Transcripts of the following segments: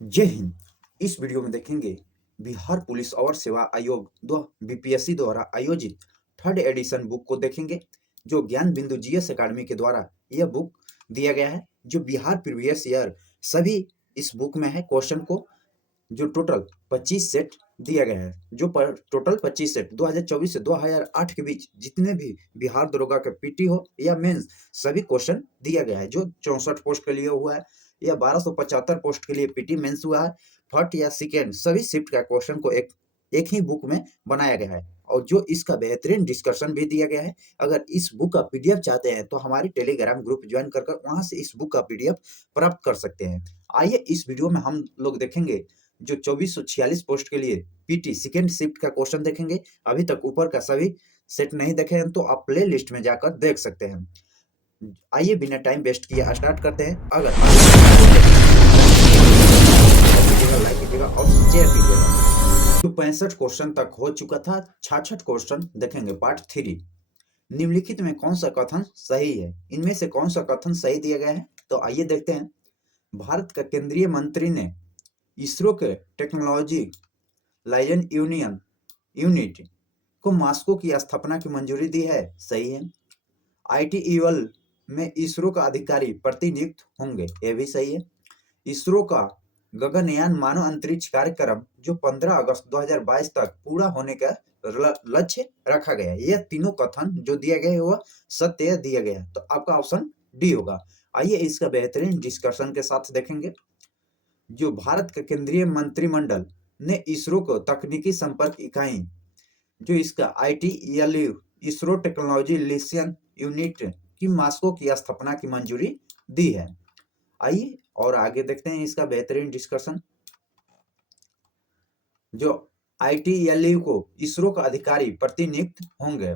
जय हिंद। इस वीडियो में देखेंगे बिहार पुलिस और सेवा आयोग बीपीएससी द्वारा आयोजित थर्ड एडिशन बुक को देखेंगे, जो ज्ञान बिंदु जीएस एकेडमी के द्वारा यह बुक दिया गया है। जो बिहार प्रीवियस ईयर सभी इस बुक में है। क्वेश्चन को जो टोटल 25 सेट दिया गया है, जो पर टोटल 25 सेट 2024 से 2008 के बीच जितने भी बिहार दरोगा के पीटी हो या मेंस सभी क्वेश्चन दिया गया है। जो 64 पोस्ट के लिए हुआ है या 1275 पोस्ट के लिए पीटी मेंस हुआ है, फर्स्ट या सेकेंड सभी शिफ्ट का क्वेश्चन को एक ही बुक में बनाया गया है। और जो इसका बेहतरीन डिस्कशन भी दिया गया है। अगर इस बुक का पीडीएफ चाहते हैं तो हमारी टेलीग्राम ग्रुप ज्वाइन कर वहां से इस बुक का पीडीएफ प्राप्त कर सकते हैं। आइए इस वीडियो में हम लोग देखेंगे जो 2446 पोस्ट के लिए पीटी सेकेंड शिफ्ट का क्वेश्चन देखेंगे। अभी तक ऊपर का सभी सेट नहीं देखे हैं तो आप प्ले लिस्ट में जाकर देख सकते हैं। आइए बिना टाइम वेस्ट किए स्टार्ट करते हैं। अगर लाइक कीजिएगा और शेयर कीजिएगा। तो 65 क्वेश्चन तक हो चुका था। 66 क्वेश्चन देखेंगे। पार्ट 3, निम्नलिखित में कौन सा कथन सही है? इनमें से कौन सा कथन सही दिया गया है? तो आइए देखते हैं। भारत का केंद्रीय मंत्री ने इसरो के टेक्नोलॉजी लाइजन यूनिट को मास्को की स्थापना की मंजूरी दी है। सही है। आईटीईएल में इसरो का अधिकारी प्रतिनियुक्त होंगे। यह भी सही है। इसरो का गगनयान मानव अंतरिक्ष कार्यक्रम जो 15 अगस्त 2022 तक पूरा होने का लक्ष्य रखा गया है। यह तीनों कथन जो दिया गया है वह सत्य दिया गया है। तो आपका ऑप्शन डी होगा। आइए इसका बेहतरीन डिस्कशन के साथ देखेंगे। जो भारत के केंद्रीय मंत्रिमंडल ने इसरो को तकनीकी संपर्क इकाई जो इसका आईटीईएलयू इसरो टेक्नोलॉजी लिसन यूनिट की मास्को की स्थापना की मंजूरी दी है। आइए और आगे देखते हैं इसका बेहतरीन डिस्कशन। जो आईटीईएलयू को इसरो का अधिकारी प्रतिनियुक्त होंगे।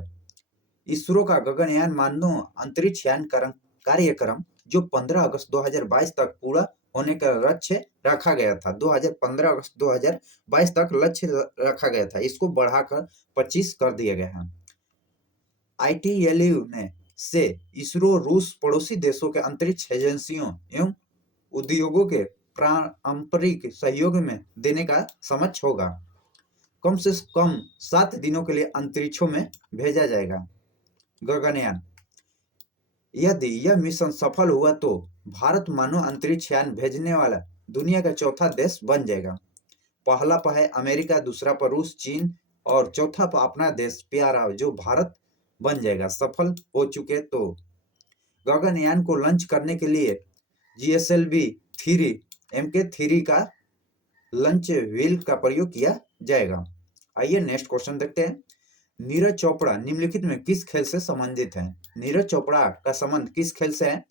इसरो का गगनयान मानव अंतरिक्ष यान कार्यक्रम जो 15 अगस्त 2022 तक पूरा होने का लक्ष्य रखा गया था। 15 अगस्त 2022 तक लक्ष्य रखा गया था, इसको बढ़ाकर 25 कर दिया गया है। आईटीईएलयू ने से इसरो रूस पड़ोसी देशों के अंतरिक्ष एजेंसियों एवं उद्योगों के पारंपरिक सहयोग में देने का समक्ष होगा। कम से कम 7 दिनों के लिए अंतरिक्षों में भेजा जाएगा गगनयान। यदि यह मिशन सफल हुआ तो भारत मानव अंतरिक्ष यान भेजने वाला दुनिया का चौथा देश बन जाएगा। पहला पर है अमेरिका, दूसरा पर रूस, चीन और चौथा पर अपना देश प्यारा जो भारत बन जाएगा सफल हो चुके। तो गगनयान को लॉन्च करने के लिए GSLV 3 MK3 का लॉन्च व्हील का प्रयोग किया जाएगा। आइए नेक्स्ट क्वेश्चन देखते हैं। नीरज चोपड़ा निम्नलिखित में किस खेल से संबंधित है? नीरज चोपड़ा का संबंध किस खेल से है?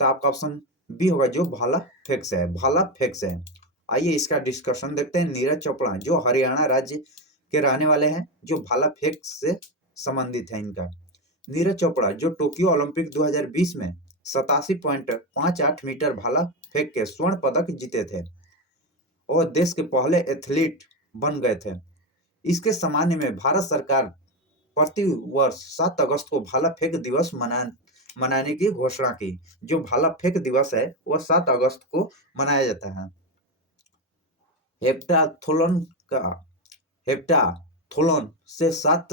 तो आपका ऑप्शन बी होगा जो भाला फेंक से है। भाला फेंक से है। आइए इसका डिस्कशन देखते हैं। नीरज चोपड़ा जो हरियाणा राज्य के रहने वाले हैं, जो भाला फेंक से संबंधित है इनका। नीरज चोपड़ा जो टोक्यो ओलंपिक 2020 में 87.58 मीटर भाला फेंक के स्वर्ण पदक जीते थे और देश के पहले एथलीट बन गए थे। इसके सम्मान में भारत सरकार प्रति वर्ष 7 अगस्त को भाला फेंक दिवस मनाने की घोषणा की। जो भाला फेंक दिवस है वह 7 अगस्त को मनाया जाता है। हेप्टाथलोन से सात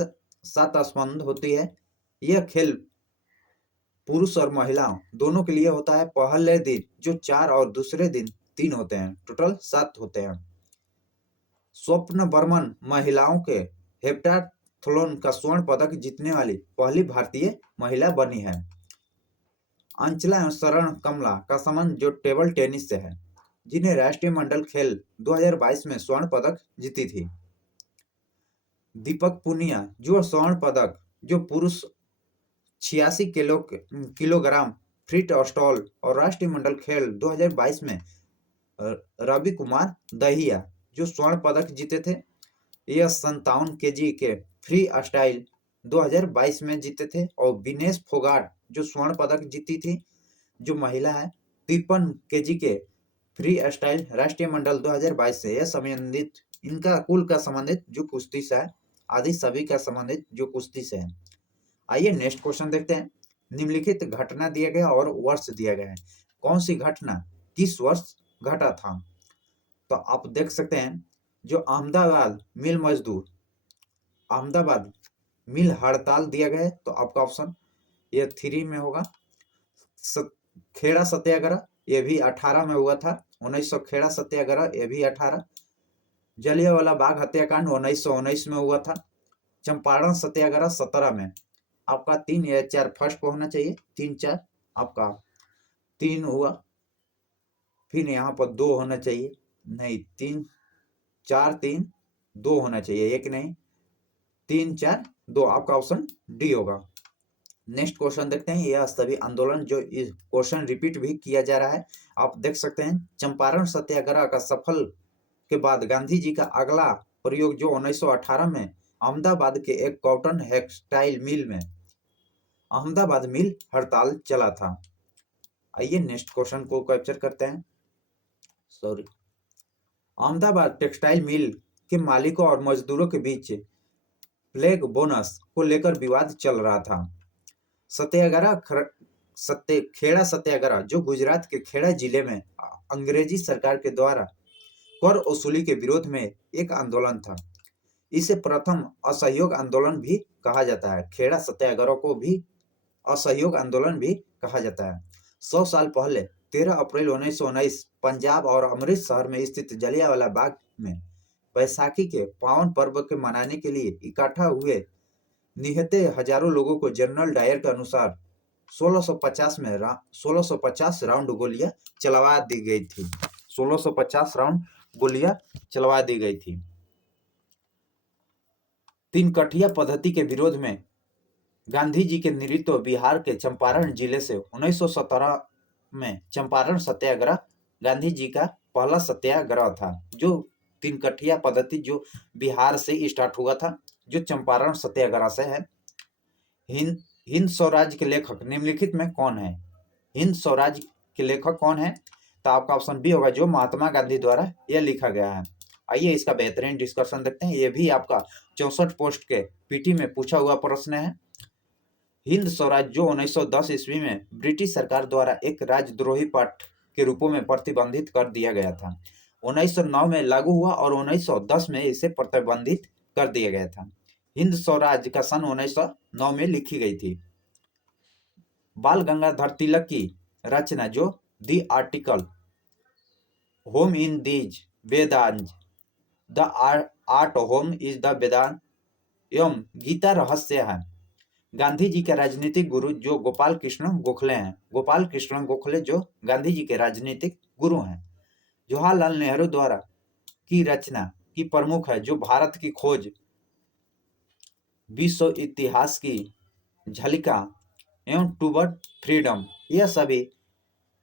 संबंध होती है। यह खेल पुरुष और महिलाओं दोनों के लिए होता है। पहले दिन जो 4 और दूसरे दिन 3 होते हैं, टोटल 7 होते हैं। स्वप्न बर्मन महिलाओं के हेप्टाथलोन का स्वर्ण पदक जीतने वाली पहली भारतीय महिला बनी है। अंचला एवं शरण कमला का संबंध जो टेबल टेनिस से है, जिन्हें राष्ट्रीय मंडल खेल 2022 में स्वर्ण पदक जीती थी। दीपक पुनिया जो स्वर्ण पदक जो पुरुष 86 किलोग्राम फ्री स्टाइल और राष्ट्रीय मंडल खेल 2022 में रवि कुमार दहिया जो स्वर्ण पदक जीते थे। यह 57 केजी के फ्री स्टाइल 2022 में जीते थे। और विनेश फोगाट जो स्वर्ण पदक जीती थी, जो महिला है। 53 केजी के फ्री स्टाइल राष्ट्रीय मंडल 2022 से यह संबंधित, इनका कुल का संबंधित जो कुश्ती से है, आदि सभी का संबंधित जो कुश्ती से है। आइए नेक्स्ट क्वेश्चन देखते हैं। निम्नलिखित घटना दिया गया और वर्ष दिया गया है। कौन सी घटना किस वर्ष घटा था? तो आप देख सकते हैं जो अहमदाबाद मिल मजदूर, अहमदाबाद मिल हड़ताल दिया गया है, तो आपका ऑप्शन ये 3 में होगा। खेड़ा सत्याग्रह ये भी 18 में हुआ था, 1900 खेड़ा सत्याग्रह ये भी 18। जलियांवाला बाग हत्याकांड 1919 में हुआ था। चंपारण सत्याग्रह 17 में। आपका 3 या 4 फर्स्ट को होना चाहिए, 3 4 आपका 3 हुआ, फिर यहाँ पर 2 होना चाहिए, नहीं 3 4 3 2 होना चाहिए, 1 नहीं, 3 4 2 आपका ऑप्शन डी होगा। नेक्स्ट क्वेश्चन देखते हैं। यह सभी आंदोलन जो इस क्वेश्चन रिपीट भी किया जा रहा है, आप देख सकते हैं। चंपारण सत्याग्रह का सफल के बाद गांधी जी का अगला प्रयोग जो 1918 में अहमदाबाद के एक कॉटन टेक्सटाइल मिल में अहमदाबाद मिल हड़ताल चला था। आइए नेक्स्ट क्वेश्चन को कैप्चर करते हैं। सॉरी, अहमदाबाद टेक्सटाइल मिल के मालिकों और मजदूरों के बीच प्लेग बोनस को लेकर विवाद चल रहा था। खेड़ा सत्याग्रह जो गुजरात के खेड़ा जिले में अंग्रेजी सरकार के द्वारा कर वसूली के विरोध में एक आंदोलन था। इसे प्रथम असहयोग आंदोलन भी कहा जाता है। खेड़ा सत्याग्रह को भी असहयोग आंदोलन भी कहा जाता है। 100 साल पहले 13 अप्रैल 1919 पंजाब और अमृतसर में स्थित जलियांवाला बाग में बैसाखी के पावन पर्व के मनाने के लिए इकट्ठा हुए निहत्थे हजारों लोगों को जनरल डायर के अनुसार 1650 राउंड गोलियां चलवा दी गई थी। 1650 राउंड गोलियां चलवा दी गई थी। 3 कठिया पद्धति के विरोध में गांधी जी के नेतृत्व बिहार के चंपारण जिले से 1917 में चंपारण सत्याग्रह गांधी जी का पहला सत्याग्रह था। जो 3 कठिया पद्धति जो बिहार से स्टार्ट हुआ था, जो चंपारण सत्याग्रह से है। हिंद स्वराज के लेखक निम्नलिखित में कौन है? हिंद स्वराज के लेखक कौन है? तो आपका ऑप्शन बी होगा, जो महात्मा गांधी द्वारा यह लिखा गया है। आइए इसका बेहतरीन डिस्कशन देखते हैं। ये भी आपका 64 पोस्ट के पीटी में पूछा हुआ प्रश्न है। हिंद स्वराज जो 1910 ईस्वी में ब्रिटिश सरकार द्वारा एक राजद्रोही पाठ के रूपों में प्रतिबंधित कर दिया गया था। 1909 में लागू हुआ और 1910 में इसे प्रतिबंधित कर दिया गया था। हिंद स्वराज का सन 1909 में लिखी गई थी। बाल गंगाधर तिलक की रचना जो the article home in these Vedanta, the art home is the Vedanta एवं गीता रहस्य है। गांधी जी के राजनीतिक गुरु जो गोपाल कृष्ण गोखले हैं। गोपाल कृष्ण गोखले जो गांधी जी के राजनीतिक गुरु हैं। जवाहरलाल नेहरू द्वारा की रचना की प्रमुख है जो भारत की खोज, विश्व इतिहास की झलिका एवं टूवर्ड फ्रीडम, यह सभी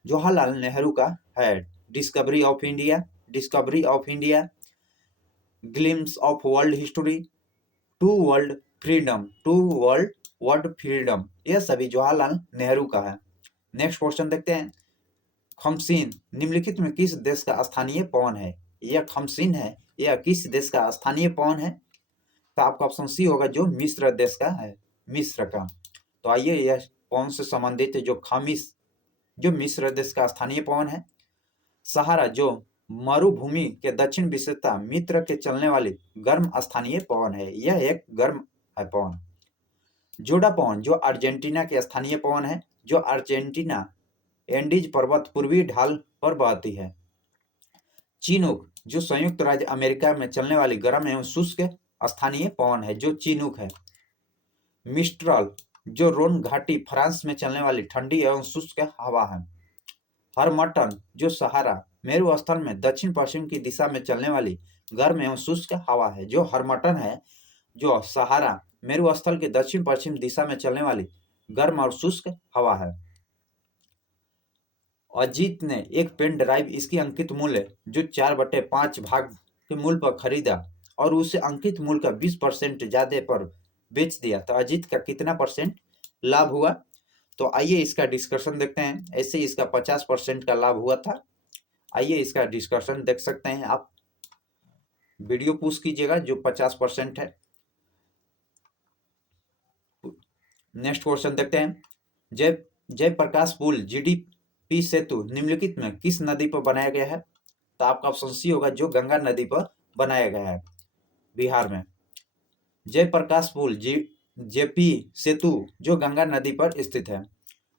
जवाहरलाल नेहरू का है। Discovery of India, glimpses of world history, to world freedom, यह सभी जवाहरलाल नेहरू का है। नेक्स्ट क्वेश्चन देखते हैं। खमसीन निम्नलिखित में किस देश का स्थानीय पवन है? यह खमसीन है, यह किस देश का स्थानीय पवन है? तो आपका ऑप्शन सी होगा, जो मिस्र देश का है, मिस्र का। तो आइए यह पवन से संबंधित जो खामिस जो मिस्र देश का स्थानीय पवन है। सहारा जो मरुभूमि के दक्षिण विशेषता मित्र के चलने वाली गर्म स्थानीय पवन है, यह एक गर्म है पवन। जोडा पवन जो अर्जेंटीना के स्थानीय पवन है, जो अर्जेंटीना एंडीज पर्वत पूर्वी ढाल पर बहती है। चिनूक जो संयुक्त राज्य अमेरिका में चलने वाली गर्म एवं शुष्क स्थानीय पवन है, जो चिनूक है। मिस्ट्रल जो रोन घाटी फ्रांस में चलने वाली ठंडी एवं शुष्क हवा है। हरमटन जो सहारा मेरुस्थल में दक्षिण पश्चिम की दिशा में चलने वाली गर्म एवं शुष्क हवा है। जो हरमटन है, जो सहारा मेरुस्थल के दक्षिण पश्चिम दिशा में चलने वाली गर्म और शुष्क हवा है। अजीत ने एक पेन ड्राइव इसकी अंकित मूल्य जो 4/5 भाग के मूल्य पर खरीदा और उसे अंकित मूल्य का 20% ज्यादा पर बेच दिया, तो अजीत का कितना परसेंट लाभ हुआ? तो आइए इसका डिस्कशन देखते हैं। ऐसे इसका 50% का लाभ हुआ था। आइए इसका डिस्कशन देख सकते हैं। आप वीडियो पुश कीजिएगा जो 50% है। नेक्स्ट क्वेश्चन देखते हैं। जयप्रकाश पुल जीडीपी सेतु निम्नलिखित में किस नदी पर बनाया गया है? तो आपका ऑप्शन सी होगा, जो गंगा नदी पर बनाया गया है बिहार में। जयप्रकाश पुल जेपी सेतु जो गंगा नदी पर स्थित है।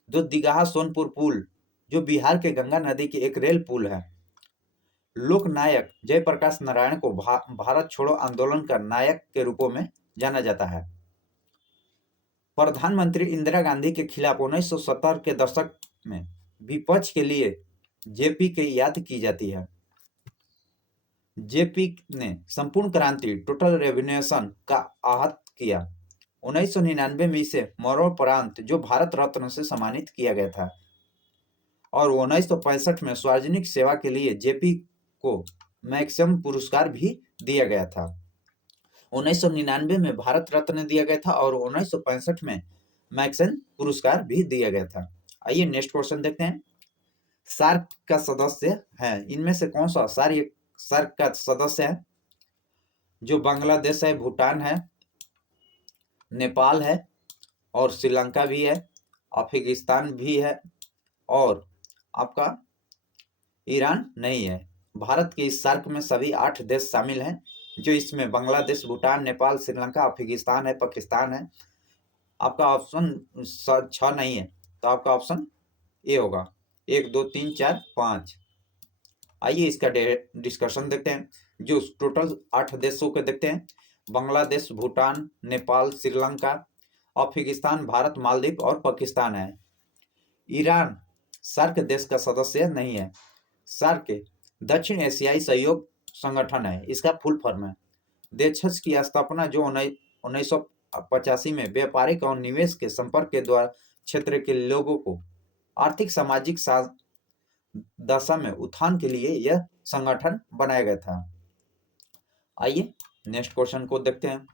जो दीघा सोनपुर पुल जो बिहार के गंगा नदी की एक रेल पुल है। लोकनायक जयप्रकाश नारायण को भारत छोड़ो आंदोलन का नायक के रूपों में जाना जाता है। प्रधानमंत्री इंदिरा गांधी के खिलाफ 1970 के दशक में विपक्ष के लिए जेपी की याद की जाती है। जेपी ने संपूर्ण क्रांति टोटल रेवोल्यूशन का आहत किया। 1999 में इसे मरणोपरांत जो भारत रत्न से सम्मानित किया गया था और 1965 में सार्वजनिक सेवा के लिए जेपी को मैक्सिमम पुरस्कार भी दिया गया था। 1999 में भारत रत्न दिया गया था और 1965 में मैक्सिमम पुरस्कार भी दिया गया था। आइए नेक्स्ट क्वेश्चन देखते हैं। सार्क का सदस्य है, इनमें से कौन सा सार्क का सदस्य है? जो बांग्लादेश है, भूटान है, नेपाल है और श्रीलंका भी है, अफगानिस्तान भी है और आपका ईरान नहीं है। भारत के इस सार्क में सभी 8 देश शामिल हैं, जो इसमें बांग्लादेश, भूटान, नेपाल, श्रीलंका, अफगानिस्तान है, पाकिस्तान है। आपका ऑप्शन 6 नहीं है, तो आपका ऑप्शन ए होगा। 1 2 3 4 5। आइए इसका डिस्कशन देखते हैं। जो टोटल 8 देशों के देखते हैं। बांग्लादेश, भूटान, नेपाल, श्रीलंका, अफगानिस्तान, भारत, मालदीव और पाकिस्तान है। ईरान सार्क देश का सदस्य नहीं है। सार्क दक्षिण एशियाई सहयोग संगठन है, इसका फुल फॉर्म है। देशज की स्थापना जो 1985 में व्यापारिक और निवेश के संपर्क के द्वारा क्षेत्र के लोगों को आर्थिक सामाजिक दशा में उत्थान के लिए यह संगठन बनाया गया था। आइए नेक्स्ट क्वेश्चन को देखते हैं।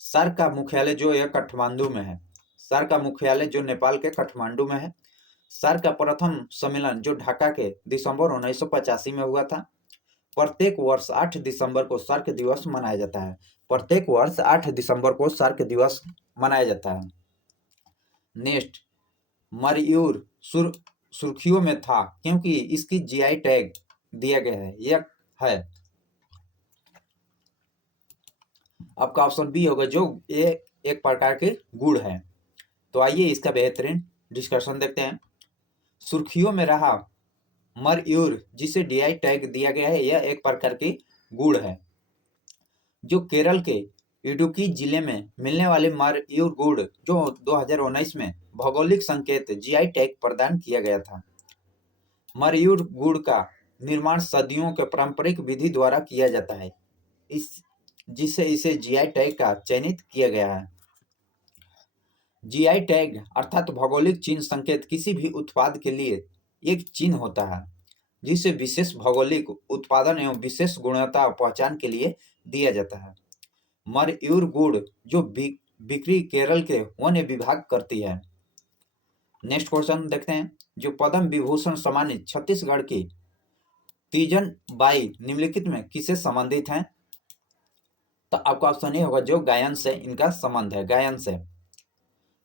सार्क का मुख्यालय जो है काठमांडू में है। सार्क का मुख्यालय जो नेपाल के काठमांडू में है। सार्क का प्रथम सम्मेलन जो ढाका के दिसंबर 1985 में हुआ था। प्रत्येक वर्ष 8 दिसंबर को सार्क दिवस मनाया जाता है। प्रत्येक वर्ष 8 दिसंबर को सार्क दिवस मनाया जाता है। नेक्स्ट, मयूर सुर्खियों में था क्योंकि इसकी जीआई टैग दिया गया है। यह है आपका ऑप्शन बी होगा, जो एक प्रकार के गुड़ है। तो आइए इसका बेहतरीन डिस्कशन देखते हैं। सुर्खियों में रहा मयूर जिसे डीआई टैग दिया गया है, यह एक प्रकार की गुड़ है जो केरल के इडुक्की जिले में मिलने वाले मयूर गुड़ जो 2019 में भौगोलिक संकेत जीआई टैग प्रदान किया गया था। मयूर गुड़ का निर्माण सदियों के पारंपरिक विधि द्वारा किया जाता है, जिससे इसे जीआई टैग का चयनित किया गया है। जीआई टैग अर्थात भौगोलिक चिन्ह संकेत किसी भी उत्पाद के लिए एक चिन्ह होता है जिसे विशेष भौगोलिक उत्पादन एवं विशेष गुणवत्ता पहचान के लिए दिया जाता है। मयूर गुड़ जो बिक्री केरल के वन विभाग करती है। नेक्स्ट क्वेश्चन देखते हैं। जो पद्म विभूषण सम्मानित छत्तीसगढ़ की तीजन बाई निम्नलिखित में किसे संबंधित हैं? तो आपका ऑप्शन ये होगा, जो गायन से इनका संबंध है, गायन से।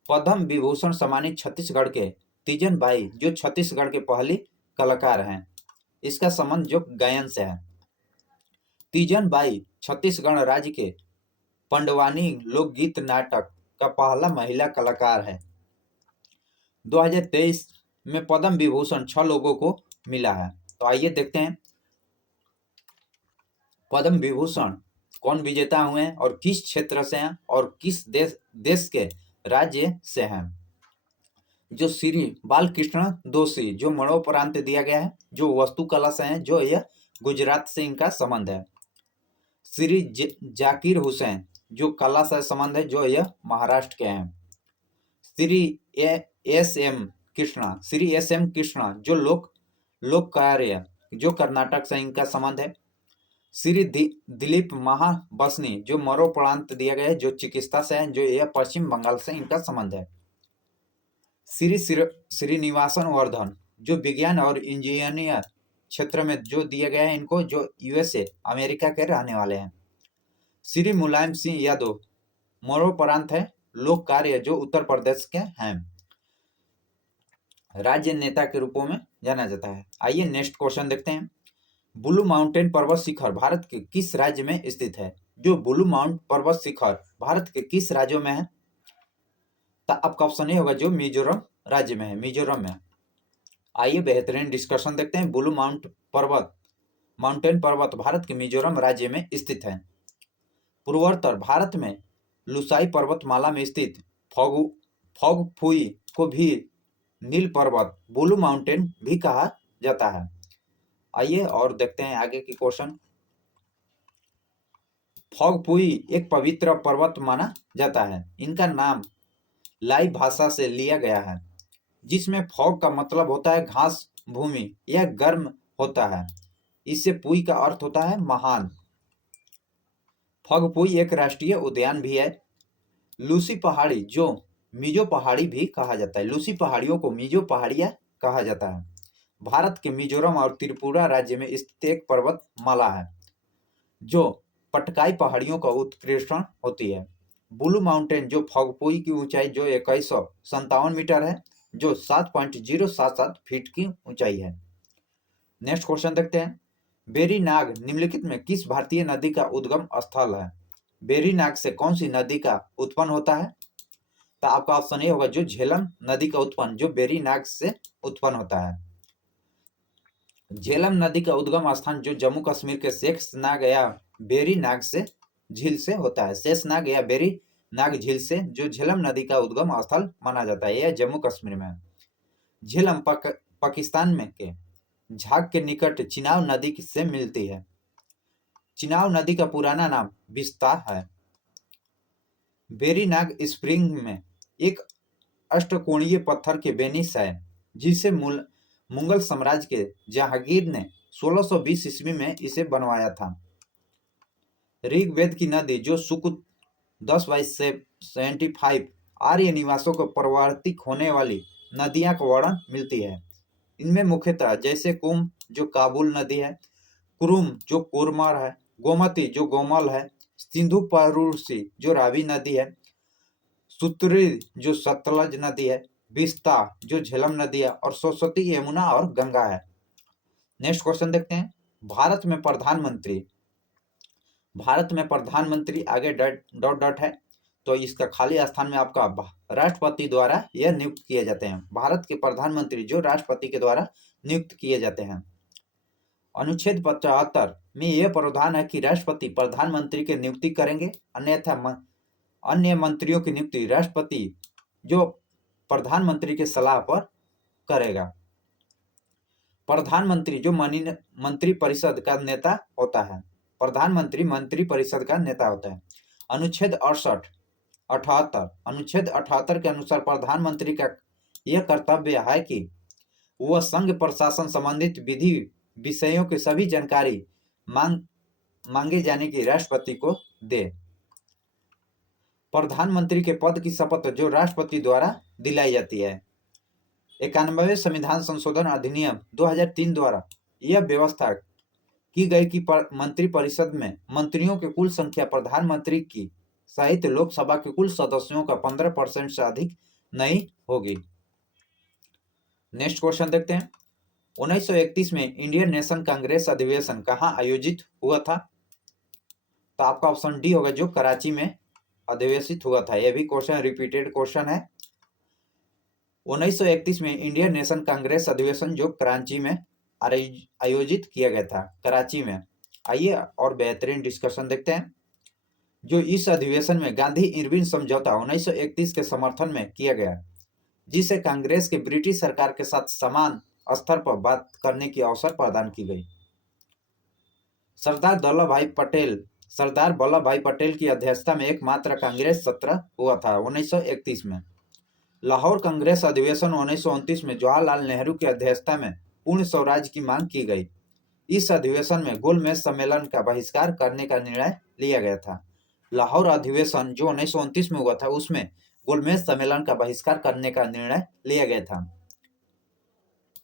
पद्म विभूषण सम्मानित छत्तीसगढ़ के तीजन बाई जो छत्तीसगढ़ के पहली कलाकार हैं, इसका संबंध जो गायन से है। तीजन बाई छत्तीसगढ़ राज्य के पंडवानी लोकगीत नाटक का पहला महिला कलाकार है। 2023 में पद्म विभूषण 6 लोगों को मिला है। तो आइए देखते हैं पद्म विभूषण कौन विजेता हुए हैं और किस क्षेत्र से हैं और किस देश के राज्य से हैं। जो श्री बालकृष्ण दोषी जो मरणोपरांत दिया गया है, जो वस्तुकला से हैं, जो यह गुजरात से इनका संबंध है। श्री जाकिर हुसैन जो कला से संबंध है, जो यह महाराष्ट्र के हैं। श्री एस एम कृष्णा जो लोक कार्य जो कर्नाटक से इनका संबंध है। श्री दिलीप महाबसनी जो मरणोपरांत दिया गया है, जो चिकित्सा से है, जो यह पश्चिम बंगाल से इनका संबंध है। श्री श्रीनिवासन वर्धन जो विज्ञान और इंजीनियर क्षेत्र में जो दिया गया है इनको, जो यूएसए अमेरिका के रहने वाले हैं। श्री मुलायम सिंह यादव मरणोपरांत है, लोक कार्य जो उत्तर प्रदेश के हैं, राज्य नेता के रूपों में जाना जाता है। आइए नेक्स्ट क्वेश्चन देखते हैं। ब्लू माउंटेन पर्वत शिखर भारत के किस राज्य में स्थित है? जो ब्लू माउंट पर्वत शिखर भारत के किस राज्यों में है? तो आपका ऑप्शन ए होगा जो मिजोरम राज्य में है, मिजोरम में। आइए बेहतरीन डिस्कशन देखते हैं। ब्लू माउंटेन पर्वत भारत के मिजोरम राज्य में स्थित है। पूर्वोत्तर भारत में लुसाई पर्वतमाला में स्थित फॉगफुई को भी नील पर्वत ब्लू माउंटेन भी कहा जाता है। आइए और देखते हैं आगे की क्वेश्चन। फॉगफुई एक पवित्र पर्वत माना जाता है। इनका नाम लाई भाषा से लिया गया है, जिसमें फॉग का मतलब होता है घास भूमि या गर्म होता है। इससे पुई का अर्थ होता है महान। फॉगपुई एक राष्ट्रीय उद्यान भी है। लूसी पहाड़ी जो मिजो पहाड़ी भी कहा जाता है, लूसी पहाड़ियों को मिजो पहाड़ियां कहा जाता है। भारत के मिजोरम और त्रिपुरा राज्य में स्थित एक पर्वत माला है जो पटकाई पहाड़ियों का उत्कृष्ण होती है। ब्लू माउंटेन जो फॉगपुई की ऊंचाई जो 2157 मीटर है, जो 7.077 फीट की ऊंचाई है। नेक्स्ट क्वेश्चन देखते हैं। बेरीनाग निम्नलिखित में किस भारतीय नदी का उद्गम स्थल है? बेरीनाग से कौन सी नदी का उत्पन्न होता है? तो आपका ऑप्शन ए होगा जो झेलम नदी का उत्पन्न जो बेरीनाग से उत्पन्न होता है। झेलम नदी का उद्गम स्थान जो जम्मू कश्मीर के शेषनाग या बेरीनाग से झील से होता है। शेषनाग या बेरीनाग झील से जो झेलम नदी का उद्गम स्थल माना जाता है, यह जम्मू कश्मीर में है। झेलम पाकिस्तान में के झाग के निकट चिनाब नदी से मिलती है। चिनाब नदी का पुराना नाम बिस्ता है। बेरीनाग स्प्रिंग में एक अष्टकोणीय पत्थर के बेनिस है, जिसे मुगल साम्राज्य के जहांगीर ने 1620 ईस्वी में इसे बनवाया था। ऋग्वेद की नदी जो सुकुत 10/75 आर्य निवासों को प्रवर्तित होने वाली नदियां का वर्णन मिलती है। इनमें मुख्यतः जैसे कुंभ जो काबुल नदी है, कुरुम जो कुरमर है, गोमती जो गोमल है, सिंधु परुषी जो रावी नदी है, सुतरी जो सतलज नदी है, बिस्ता जो झेलम नदी है और सरस्वती यमुना और गंगा है। नेक्स्ट क्वेश्चन देखते हैं। भारत में प्रधानमंत्री आगे डॉट डॉट है, तो इसका खाली स्थान में आपका राष्ट्रपति द्वारा यह नियुक्त किए जाते हैं। भारत के प्रधानमंत्री जो राष्ट्रपति के द्वारा नियुक्त किए जाते हैं। अनुच्छेद 75 में यह प्रावधान है कि राष्ट्रपति प्रधानमंत्री की नियुक्ति करेंगे, अन्यथा अन्य मंत्रियों की नियुक्ति राष्ट्रपति जो प्रधानमंत्री के सलाह पर करेगा। प्रधानमंत्री जो मंत्रिपरिषद का नेता होता है, प्रधानमंत्री मंत्रिपरिषद का नेता होता है। अनुच्छेद 78 के अनुसार प्रधानमंत्री का यह कर्तव्य है कि वह संघ प्रशासन संबंधित विधि विषयों की सभी जानकारी मांगे जाने की राष्ट्रपति को दे। प्रधानमंत्री के पद की शपथ जो राष्ट्रपति द्वारा दिलाई जाती है। 91वें संविधान संशोधन अधिनियम 2003 द्वारा यह व्यवस्था की गई कि मंत्रिपरिषद में मंत्रियों की कुल संख्या प्रधानमंत्री की सहित लोकसभा के कुल सदस्यों का 15% से अधिक नहीं होगी। नेक्स्ट क्वेश्चन देखते हैं। 1931 में इंडियन नेशनल कांग्रेस अधिवेशन कहाँ आयोजित हुआ था? तो आपका ऑप्शन डी होगा जो कराची में अधिवेशित हुआ था। यह भी क्वेश्चन रिपीटेड क्वेश्चन है। 1931 में इंडियन नेशनल कांग्रेस अधिवेशन जो कराची में आयोजित किया गया था, कराची में। आइए और बेहतरीन डिस्कशन देखते हैं। जो इस अधिवेशन में गांधी इरविन समझौता 1931 के समर्थन में किया गया, जिसे कांग्रेस के ब्रिटिश सरकार के साथ समान स्तर पर बात करने की अवसर प्रदान की गई। सरदार वल्लभ भाई पटेल की अध्यक्षता में एकमात्र कांग्रेस सत्र हुआ था 1931 में। लाहौर कांग्रेस अधिवेशन 1929 में जवाहरलाल नेहरू की अध्यक्षता में पूर्ण स्वराज की मांग की गई। इस अधिवेशन में गोलमेज सम्मेलन का बहिष्कार करने का निर्णय लिया गया था। लाहौर अधिवेशन जो 1929 में हुआ था, उसमें गोलमेज सम्मेलन का बहिष्कार करने का निर्णय लिया गया था।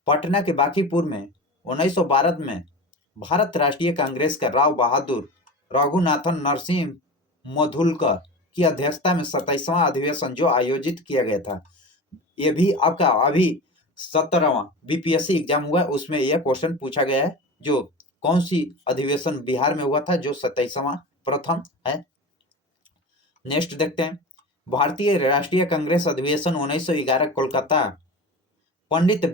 पटना के बांकीपुर में 1912 में भारत राष्ट्रीय कांग्रेस का राव बहादुर रघुनाथन नरसिंह मधुलकर की अध्यक्षता में 27वां अधिवेशन जो आयोजित किया गया था। ये भी आपका अभी 17वां बीपीएससी एग्जाम हुआ, उसमें यह क्वेश्चन पूछा गया है जो कौन सी अधिवेशन बिहार में हुआ था जो 27वां प्रथम है? नेक्स्ट देखते हैं, भारतीय राष्ट्रीय कांग्रेस अधिवेशन 1911 कोलकाता पंडित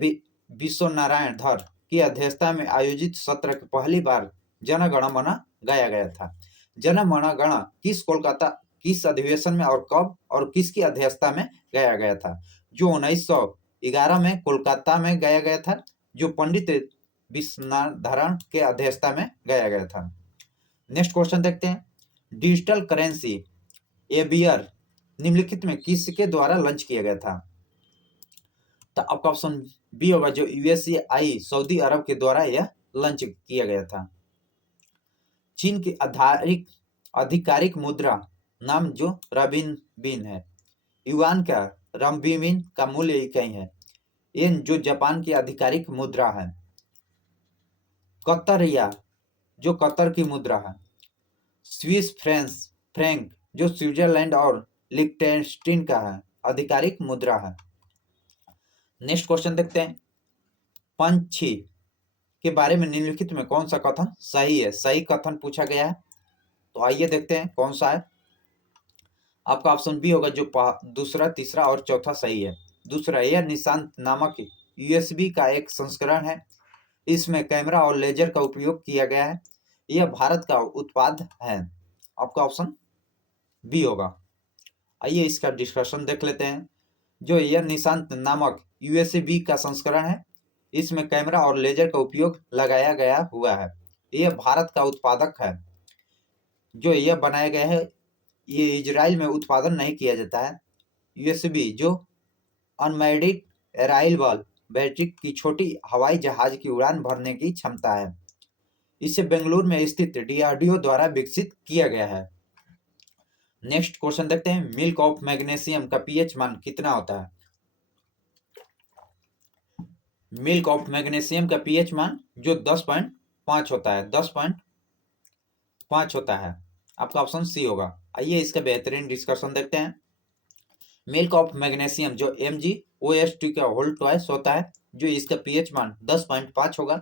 विश्व नारायण धर की अध्यक्षता में आयोजित सत्र की पहली बार जन गण मन गाया गया था। जन गण गण किस अधिवेशन में और कब और किसकी अध्यक्षता में गाया गया था? जो 1911 में कोलकाता में गाया गया था, जो पंडित विश्वनाथ के अध्यक्षता में गाया गया था। नेक्स्ट क्वेश्चन देखते हैं, डिजिटल करेंसी एबियर निम्नलिखित में किसके द्वारा लॉन्च किया गया था? तो आपका ऑप्शन बी होगा, जो यूएसएआई सऊदी अरब के द्वारा यह लॉन्च किया गया था। चीन की आधिकारिक मुद्रा नाम जो रंबीन है। युआन का रंबीन का मूल्य इकाई है। येन जो जापान की आधिकारिक मुद्रा है। कतर या जो कतर की मुद्रा है। स्विस फ्रैंक जो स्विट्जरलैंड और लिechtenstein का है आधिकारिक मुद्रा है। नेक्स्ट क्वेश्चन देखते हैं, पंछी के बारे में निम्नलिखित में कौन सा कथन सही है? सही कथन पूछा गया है, तो आइए देखते हैं कौन सा है। आपका ऑप्शन बी होगा, जो दूसरा, तीसरा और चौथा सही है। दूसरा, यह निशांत नामक यूएसबी का एक संस्करण है। इसमें कैमरा और लेजर का उपयोग किया गया है। यह भारत का उत्पाद है। आपका ऑप्शन बी होगा। आइए इसका डिस्कशन देख लेते हैं। जो यह निशांत नामक यूएसबी का संस्करण है, इसमें कैमरा और लेजर का उपयोग लगाया गया हुआ है। यह भारत का उत्पादक है। जो यह बनाया गया है, ये इजराइल में उत्पादन नहीं किया जाता है। यूएसबी जो अनमैरिड अराइवल बैटरी की छोटी हवाई जहाज की उड़ान भरने की क्षमता है। इसे बेंगलुरु में स्थित डीआरडीओ द्वारा विकसित किया गया है। नेक्स्ट क्वेश्चन देखते हैं, मिल्क ऑफ मैग्नीशियम का पीएच मान कितना होता है? मिल्क ऑफ मैग्नीशियम का पीएच मान जो 10.5 होता है, 10.5 होता है। आपका ऑप्शन सी होगा। आइए इसका बेहतरीन डिस्कशन देखते हैं। मिल्क ऑफ मैग्नीशियम जो MgOH2 का होल ट्वाइस होता है, जो इसका पीएच मान 10.5 होगा।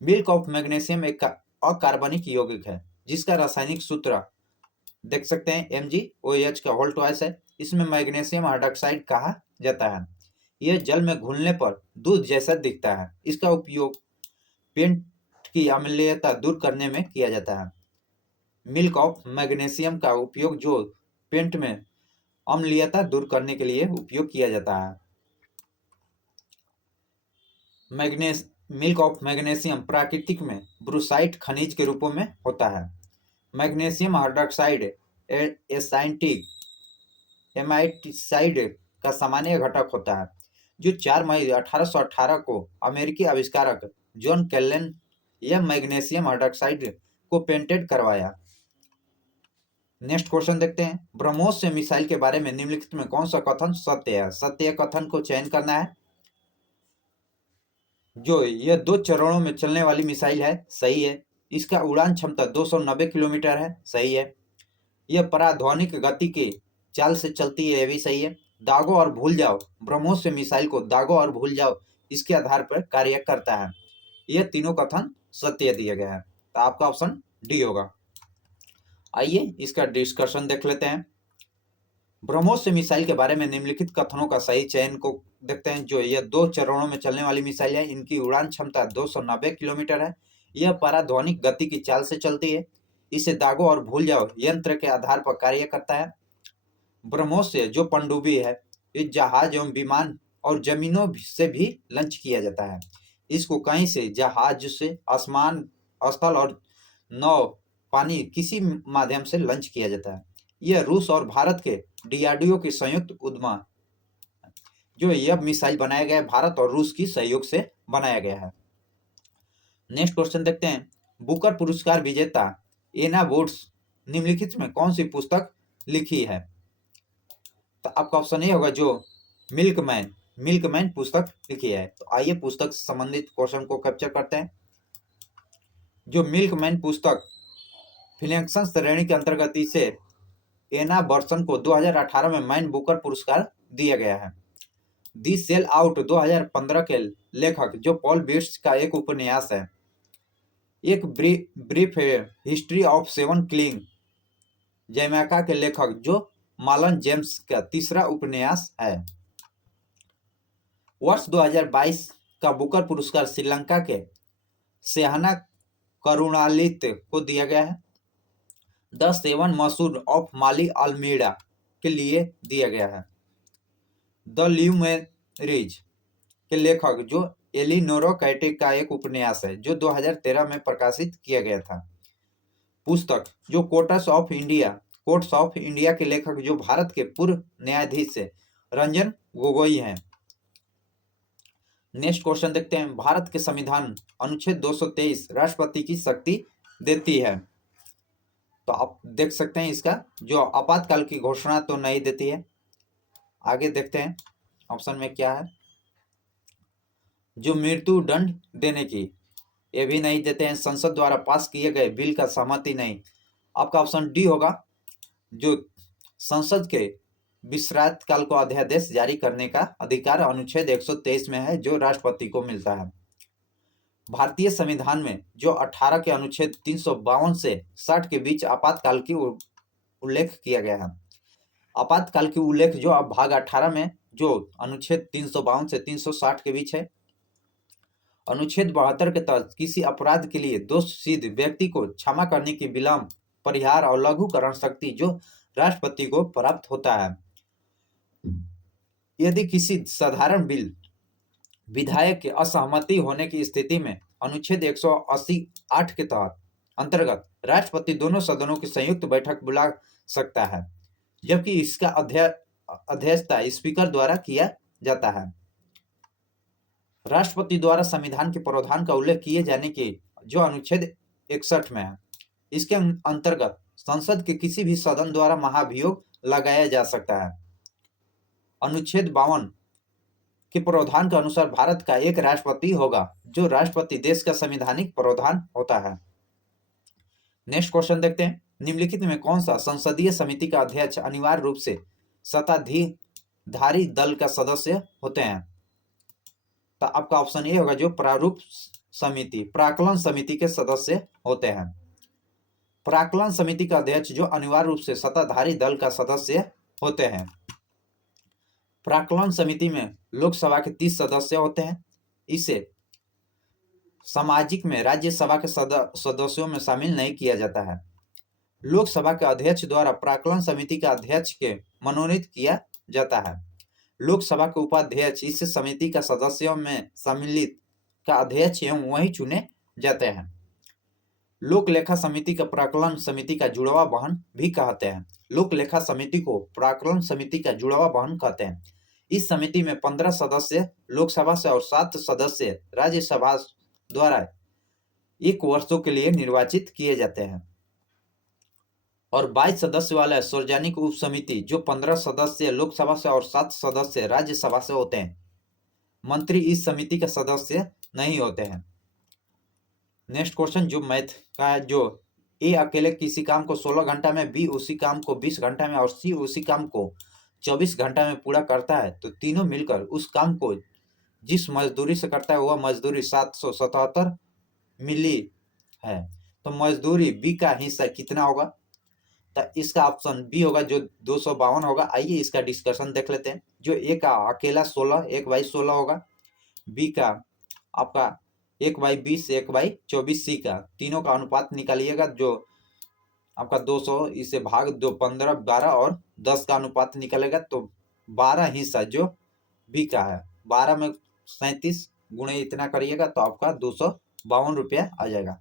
मिल्क ऑफ मैग्नीशियम एक अकार्बनिक यौगिक है, जिसका रासायनिक सूत्र देख सकते हैं, MgOH का होल ट्वाइस है। इसमें मैग्नीशियम हाइड्रॉक्साइड कहा जाता है। यह जल में घुलने पर दूध जैसा दिखता है। इसका उपयोग पेंट की अम्लीयता दूर करने में किया जाता है। मिल्क ऑफ मैग्नीशियम का उपयोग जो पेंट में अम्लीयता दूर करने के लिए उपयोग किया जाता है। मिल्क ऑफ मैग्नीशियम प्राकृतिक में ब्रूसाइट खनिज के रूपों में होता है। मैग्नीशियम हाइड्रॉक्साइड एमाइटिसाइड का सामान्य घटक होता है, जो 4 मई 1818 को अमेरिकी आविष्कारक जॉन केल्लेन यह मैग्नीशियम हाइड्रॉक्साइड को पेटेंट करवाया। नेक्स्ट क्वेश्चन देखते हैं, ब्रह्मोस से मिसाइल के बारे में निम्नलिखित में कौन सा कथन सत्य है? सत्य कथन को चयन करना है। जो यह 2 चरणों में चलने वाली मिसाइल है, सही है। इसका उड़ान क्षमता 290 किलोमीटर है, सही है। यह पराध्वनिक गति की चाल से चलती है, यह भी सही है। दागो और भूल जाओ, ब्रह्मोस से मिसाइल को दागो और भूल जाओ इसके आधार पर कार्य करता है। यह तीनों कथन सत्य दिया गया है, तो आपका ऑप्शन डी होगा। आइए इसका डिस्कशन देख लेते हैं। ब्रह्मोस से मिसाइल के बारे में निम्नलिखित कथनों का सही चयन को देखते हैं। जो यह 2 चरणों में चलने वाली मिसाइल है, इनकी उड़ान क्षमता 290 किलोमीटर है। यह पराध्वनिक गति की चाल से चलती है। इसे दागो और भूल जाओ यंत्र के आधार पर कार्य करता है। ब्रह्मोस से जो पनडुब्बी है, इस जहाज एवं विमान और जमीनों से भी लॉन्च किया जाता है। इसको कहीं से, जहाज से, आसमान, स्थल और नौ पानी किसी माध्यम से लॉन्च किया जाता है। यह रूस और भारत के डीआरडीओ के संयुक्त उद्यम, जो यह मिसाइल बनाया गया है, भारत और रूस की सहयोग से बनाया गया है। नेक्स्ट क्वेश्चन देखते हैं, बुकर पुरस्कार विजेता एना वुड्स निम्नलिखित में कौन सी पुस्तक लिखी है? तो आपका ऑप्शन ए होगा, जो मिल्कमैन पुस्तक लिखी है। तो आइए पुस्तक से संबंधित क्वेश्चन को कैप्चर करते हैं। जो मिल्कमैन पुस्तक फिक्शन श्रेणी के अंतर्गत इसे एना बर्सन को 2018 में मैन बुकर पुरस्कार दिया गया है। दी सेल आउट 2015 के लेखक जो पॉल बिट्स का एक उपन्यास है। एक brief history of seven killing Jamaica के लेखक जो मालन जेम्स का तीसरा उपन्यास है। वर्ष 2022 का बुकर पुरस्कार श्रीलंका के सेहना करुणालित को दिया गया है। द सेवन मसूद ऑफ माली अल्मीड़ा के लिए दिया गया है। द ल्यूमेरीज के लेखक जो एलिनोरा कैटे का एक उपन्यास है जो 2013 में प्रकाशित किया गया था। पुस्तक जो कोर्ट्स ऑफ इंडिया के लेखक जो भारत के पूर्व न्यायाधीश से रंजन गोगोई हैं। नेक्स्ट क्वेश्चन देखते हैं। भारत के संविधान अनुच्छेद 223 राष्ट्रपति की शक्ति देती है। तो आप देख सकते हैं इसका जो आपातकाल की घोषणा तो नहीं देती है। आगे देखते हैं ऑप्शन में क्या है। जो मृत्यु दंड देने की, ये भी नहीं देते हैं। संसद द्वारा पास किए गए बिल का सहमति नहीं। आपका ऑप्शन डी होगा जो संसद के विश्रांत काल को अध्यादेश जारी करने का अधिकार अनुच्छेद 123 में है जो राष्ट्रपति को मिलता है। भारतीय संविधान में जो 18 के अनुच्छेद 352 से 60 के बीच आपातकाल की उल्लेख किया गया है। आपातकाल की उल्लेख जो अब भाग 18 में जो अनुच्छेद 352 से 360 के बीच है। अनुच्छेद 72 के तहत किसी अपराध के लिए दोषसिद्ध व्यक्ति को क्षमा करने की विलंब, परिहार और लघुकरण शक्ति जो राष्ट्रपति को प्राप्त होता है। यदि किसी साधारण बिल विधायक की असहमति होने की स्थिति में अनुच्छेद 188 के तहत अंतर्गत राष्ट्रपति दोनों सदनों की संयुक्त बैठक बुला सकता है, जबकि इसका अध्यक्षता स्पीकर द्वारा किया जाता है। राष्ट्रपति द्वारा संविधान के प्रावधान का उल्लेख किए जाने की जो अनुच्छेद 61 में है, इसके अंतर्गत संसद के किसी भी सदन द्वारा महाभियोग लगाया जा सकता है। अनुच्छेद 52 के प्रावधान के अनुसार भारत का एक राष्ट्रपति होगा जो राष्ट्रपति देश का संवैधानिक प्रावधान होता है। नेक्स्ट क्वेश्चन देखते हैं। निम्नलिखित में कौन सा संसदीय समिति का अध्यक्ष अनिवार्य रूप से सत्ताधारी दल का सदस्य होते हैं? तो आपका ऑप्शन ए होगा जो प्राक्कलन समिति के सदस्य होते हैं। प्राक्कलन समिति का अध्यक्ष जो अनिवार्य रूप से सत्ताधारी दल का सदस्य होते हैं। प्राक्कलन समिति में लोकसभा के 30 सदस्य होते हैं। इसे सामाजिक में राज्यसभा के सदस्यों में शामिल नहीं किया जाता है। लोकसभा के अध्यक्ष द्वारा प्राक्कलन समिति का अध्यक्ष के मनोनीत किया जाता है। लोकसभा के उपाध्यक्ष इस समिति का सदस्यों में सम्मिलित का अध्यक्ष एवं वही चुने जाते हैं। लोक लेखा समिति का प्राक्कलन समिति का जुड़वा वाहन भी कहते हैं। लोक लेखा समिति को प्राक्कलन समिति का जुड़वा वाहन कहते हैं। इस समिति में 15 सदस्य लोकसभा से और 7 सदस्य राज्यसभा द्वारा 1 वर्षों के लिए निर्वाचित किए जाते हैं। और 22 सदस्य वाला सार्वजनिक उप समिति जो 15 सदस्य लोकसभा से और 7 सदस्य राज्यसभा से होते हैं। मंत्री इस समिति के सदस्य नहीं होते हैं। नेक्स्ट क्वेश्चन जो मैथ का है, जो ए अकेले किसी काम को 16 घंटा में, बी उसी काम को 20 घंटा में और सी उसी काम को 24 घंटा में पूरा करता है, तो तीनों मिलकर उस काम को जिस मजदूरी से करता है वह मजदूरी 777 मिली है। तो मजदूरी बी का हिस्सा कितना होगा? तो इसका ऑप्शन बी होगा जो 252 होगा। आइए इसका डिस्कशन देख लेते हैं। जो ए का अकेला 16 1/16 होगा, बी का आपका 1/20 1/24, सी का तीनों का अनुपात निकालिएगा जो आपका 200 इसे भाग 2 15 12 और 10 का अनुपात निकलेगा तो 12 हिस्सा जो बी का है। 12 में 37 गुणे इतना करिएगा तो आपका 252 रुपया आ जाएगा।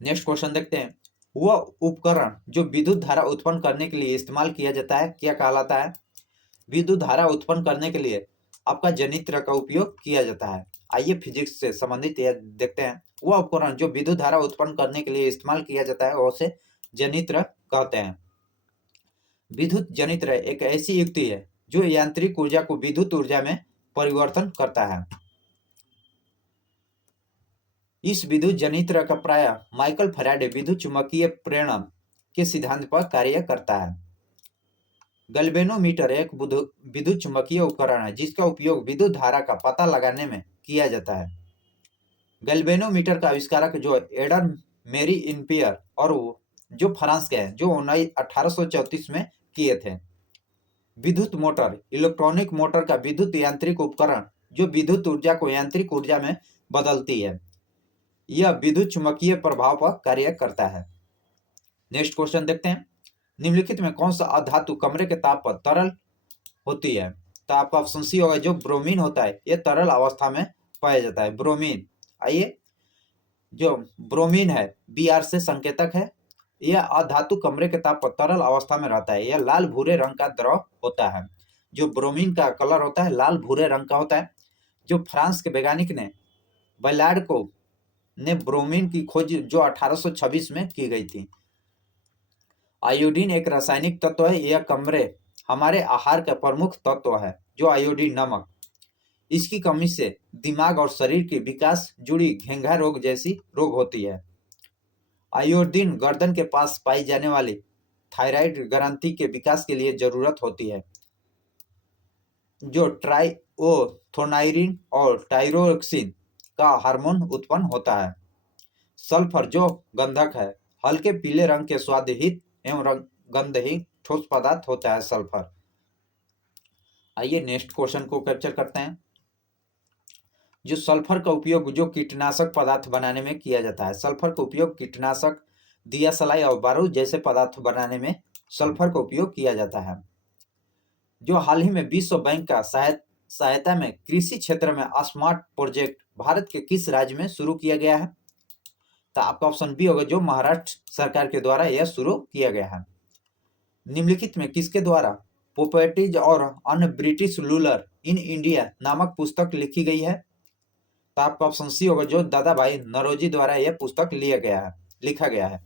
नेक्स्ट क्वेश्चन देखते हैं। वह उपकरण जो विद्युत धारा उत्पन्न करने के लिए इस्तेमाल किया जाता है क्या कहलाता है? विद्युत धारा उत्पन्न करने के लिए आपका जनित्र का उपयोग किया जाता है। आइए फिजिक्स से संबंधित यह देखते हैं। वह उपकरण जो विद्युत धारा उत्पन्न करने के लिए इस्तेमाल किया जाता है उसे जनित्र कहते हैं। विद्युत जनित्र एक ऐसी युक्ति है जो यांत्रिक ऊर्जा को विद्युत ऊर्जा में परिवर्तन करता है। इस विद्युत जनित्र का प्राय माइकल फैराडे विद्युत चुंबकीय प्रेरण के सिद्धांत पर कार्य करता है। गैल्वेनोमीटर एक विद्युत चुंबकीय उपकरण है जिसका उपयोग विद्युत धारा का पता लगाने में किया जाता है। गैल्वेनोमीटर का आविष्कारक जो एडम मेरी इम्पियर और जो फ्रांस के हैं, जो 1834 में किए थे। विद्युत मोटर, इलेक्ट्रॉनिक मोटर का विद्युत यांत्रिक उपकरण जो विद्युत ऊर्जा को यांत्रिक ऊर्जा में बदलती है। यह विद्युत चुंबकीय प्रभाव पर कार्य करता है। नेक्स्ट क्वेश्चन देखते हैं। निम्नलिखित में कौन सा अधातु कमरे के ताप पर तरल होती है? तो आपका ऑप्शन सी होगा, जो ब्रोमीन होता है यह तरल अवस्था में पाया जाता है। ब्रोमीन, आइए, जो ब्रोमीन है Br से संकेतक है। यह अधातु कमरे के ताप पर तरल अवस्था में रहता है। यह लाल भूरे रंग का द्रव होता है। जो ब्रोमीन का कलर होता है लाल भूरे रंग का होता है। जो फ्रांस के वैज्ञानिक ने बैलार्ड को ने ब्रोमीन की खोज जो 1826 में की गई थी। आयोडीन एक रासायनिक तत्व है। यह कमरे हमारे आहार का प्रमुख तत्व है, जो आयोडीन नमक। इसकी कमी से दिमाग और शरीर के विकास जुड़ी घेंघा रोग जैसी रोग होती है। आयोडीन गर्दन के पास पाई जाने वाली थायराइड ग्रंथि के विकास के लिए जरूरत होती है, जो ट्राइओथोनाइरिन और टाइरोक्सिन का हार्मोन उत्पन्न होता है। सल्फर जो गंधक है, हल्के पीले रंग के स्वादहीन एवं गंधहीन ठोस पदार्थ होता है सल्फर। आइए नेक्स्ट क्वेश्चन को कैप्चर करते हैं। जो सल्फर का उपयोग जो कीटनाशक पदार्थ बनाने में किया जाता है। सल्फर का उपयोग कीटनाशक, दिया सलाई और बारूद जैसे पदार्थ बनाने में सल्फर का उपयोग किया जाता है। जो हाल ही में विश्व बैंक का सहायता में कृषि क्षेत्र में स्मार्ट प्रोजेक्ट भारत के किस राज्य में शुरू किया गया है? तो आपका ऑप्शन बी होगा, जो महाराष्ट्र सरकार के द्वारा यह शुरू किया गया है। निम्नलिखित में किसके द्वारा पोपेटिज और अन्य ब्रिटिश रूलर इन इंडिया नामक पुस्तक लिखी गई है? तो आपका ऑप्शन सी होगा, जो दादा भाई नौरोजी द्वारा यह पुस्तक लिखा गया है।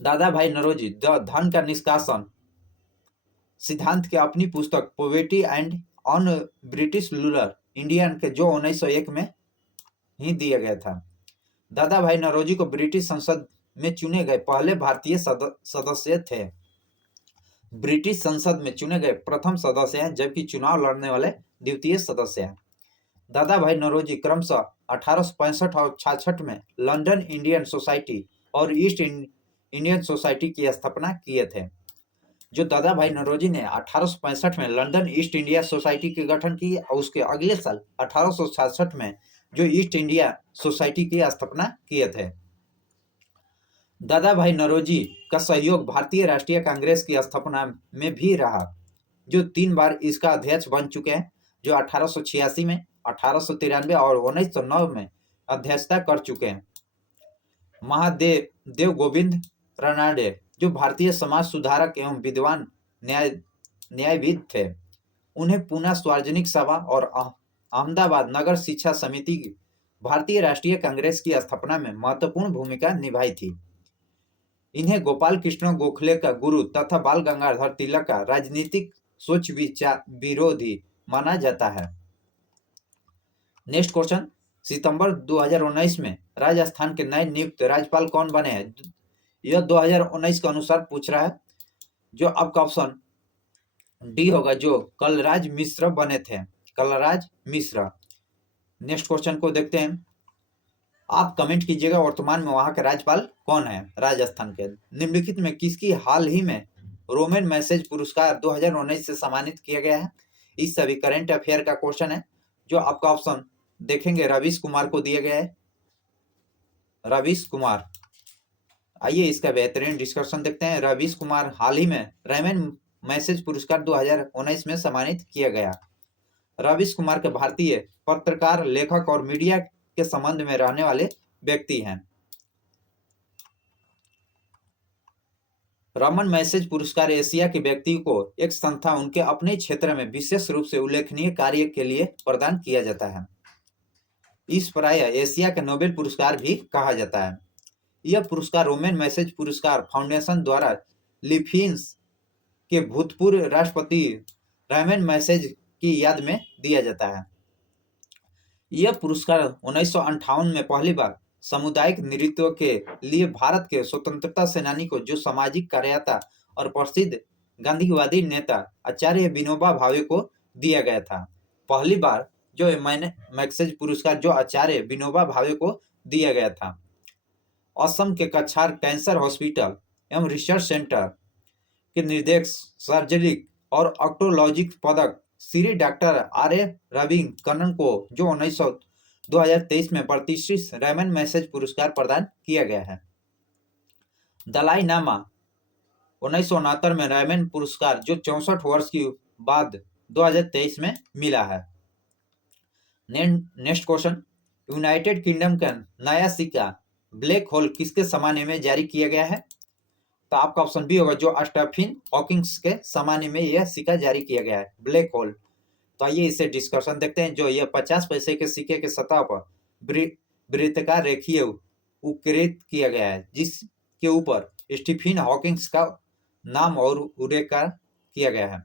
दादा भाई नौरोजी धन का निष्कासन सिद्धांत के अपनी पुस्तक poverty and on British ruler Indian के जो 1901 में ही दिया गया था। दादा भाई नौरोजी को ब्रिटिश संसद में चुने गए पहले भारतीय सदस्य थे। ब्रिटिश संसद में चुने गए प्रथम सदस्य हैं, जबकि चुनाव लड़ने वाले द्वितीय सदस्य हैं। दादा भाई नौरोजी क्रमशः 1865 और 66 में लंदन इंडियन सोसाइटी और ईस्ट इंडियन सोसाइटी की स्थापना किए थे। जो दादा भाई नौरोजी ने 1865 में लंदन ईस्ट इंडिया सोसाइटी के गठन की और उसके अगले साल 1866 में जो ईस्ट इंडिया सोसाइटी की स्थापना किए थे। दादा भाई नौरोजी का सहयोग भारतीय राष्ट्रीय कांग्रेस की स्थापना में भी रहा, जो 3 बार इसका अध्यक्ष बन चुके हैं, जो 1886 में, 1893 और 1909 में अध्यक्षता कर चुके हैं। महादेव गोविंद रानडे जो भारतीय समाज सुधारक एवं विद्वान न्यायविद थे। उन्हें पूना सार्वजनिक सभा और अहमदाबाद नगर शिक्षा समिति की भारतीय राष्ट्रीय कांग्रेस की स्थापना में महत्वपूर्ण भूमिका निभाई थी। इन्हें गोपाल कृष्ण गोखले का गुरु तथा बाल गंगाधर तिलक का राजनीतिक सोच विरोधी माना जाता है। नेक्स्ट क्वेश्चन, सितंबर 2019 में राजस्थान के नए नियुक्त राज्यपाल कौन बने हैं? यह 2019 के अनुसार पूछ रहा है, जो आपका ऑप्शन डी होगा, जो कलराज मिश्र बने थे। कलराज मिश्र। नेक्स्ट क्वेश्चन को देखते हैं। आप कमेंट कीजिएगा वर्तमान में वहां के राज्यपाल कौन है राजस्थान के। निम्नलिखित में किसकी हाल ही में रोमन मैसेज पुरस्कार 2019 से सम्मानित किया गया है? इस सभी करंट अफेयर का क्वेश्चन है, जो आपका ऑप्शन देखेंगे रवीश कुमार को दिया गया है। रवीश कुमार। आइए इसका बेहतरीन डिस्कशन देखते हैं। रवीश कुमार हाल ही में रोमन मैसेज पुरस्कार 2019 में सम्मानित किया गया। रवीश कुमार के भारतीय पत्रकार, लेखक और मीडिया के संबंध में रहने वाले व्यक्ति हैं। रोमन मैसेज पुरस्कार एशिया के व्यक्ति को एक संस्था उनके अपने क्षेत्र में विशेष रूप से उल्लेखनीय कार्य के लिए प्रदान किया जाता है। इस प्रायः एशिया का नोबेल पुरस्कार भी कहा जाता है। यह पुरस्कार रोमन मैसेज पुरस्कार फाउंडेशन द्वारा फिलीपींस के भूतपूर्व राष्ट्रपति रोमन मैसेज की याद में दिया जाता है। यह पुरस्कार 1958 में पहली बार सामुदायिक नृत्यों के लिए भारत के स्वतंत्रता सेनानी को, जो सामाजिक कार्यकर्ता और प्रसिद्ध गांधीवादी नेता आचार्य विनोबा भावे को दिया गया था। पहली बार जो मैग्सेसे पुरस्कार जो आचार्य विनोबा भावे को दिया गया था। असम के कछार कैंसर हॉस्पिटल एवं रिसर्च सेंटर के निर्देशक सर्जरी और ऑक्टोलॉजी पदक श्री डॉक्टर R.A. रविकर्णन को जो 2023 में प्रतिष्ठित रैमन मैग्सेसे पुरस्कार प्रदान किया गया है। दलाई लामा 1969 में रैमन पुरस्कार जो 64 वर्ष की बाद 2023 में मिला है। नेक्स्ट क्वेश्चन, यूनाइटेड किंगडम का नया सिक्का ब्लैक होल किसके समाने में जारी किया गया है? तो आपका ऑप्शन बी होगा, जो स्टीफन हॉकिंग के समाने में यह सिक्का जारी किया गया है, ब्लैक होल। तो आइए इसे डिस्कशन देखते हैं। जो यह 50 पैसे के सिक्के के सतह पर वृत्ताकार रेखीय उकेरित किया गया है, जिसके ऊपर स्टीफन हॉकिंग का नाम और उल्लेख किया गया है।